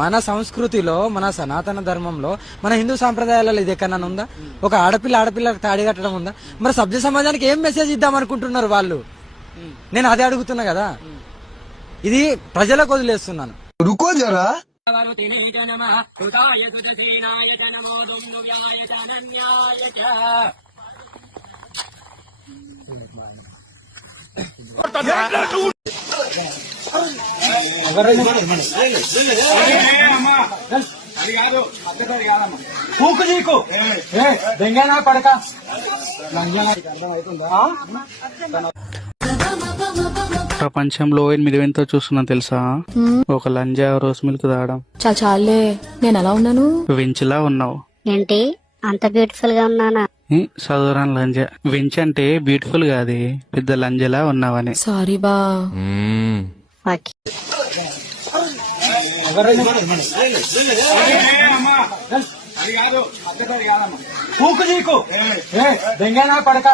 మన సంస్కృతిలో, మన సనాతన ధర్మంలో, మన హిందూ సాంప్రదాయాలలో ఇది ఎక్కడన్నా ఉందా? ఒక ఆడపిల్లకి తాడి కట్టడం ఉందా? మరి సభ్య సమాజానికి ఏం మెసేజ్ ఇద్దాం అనుకుంటున్నారు వాళ్ళు? నేను అదే అడుగుతున్నా కదా. ఇది ప్రజలకు వదిలేస్తున్నాను. రుకో జరా. ప్రపంచంలో 8 వింతో చూస్తున్నా తెలుసా? ఒక లంజా రోస్ మిల్క్ తాగడం. చాలే, నేను ఎలా ఉన్నాను? వించ్లా ఉన్నావు. ఏంటి అంత బ్యూటిఫుల్ గా ఉన్నానా? చదువురాని లంజా. వించ్ అంటే బ్యూటిఫుల్ కాదు, పెద్ద లంజలా ఉన్నావని. సారీ బా. పడక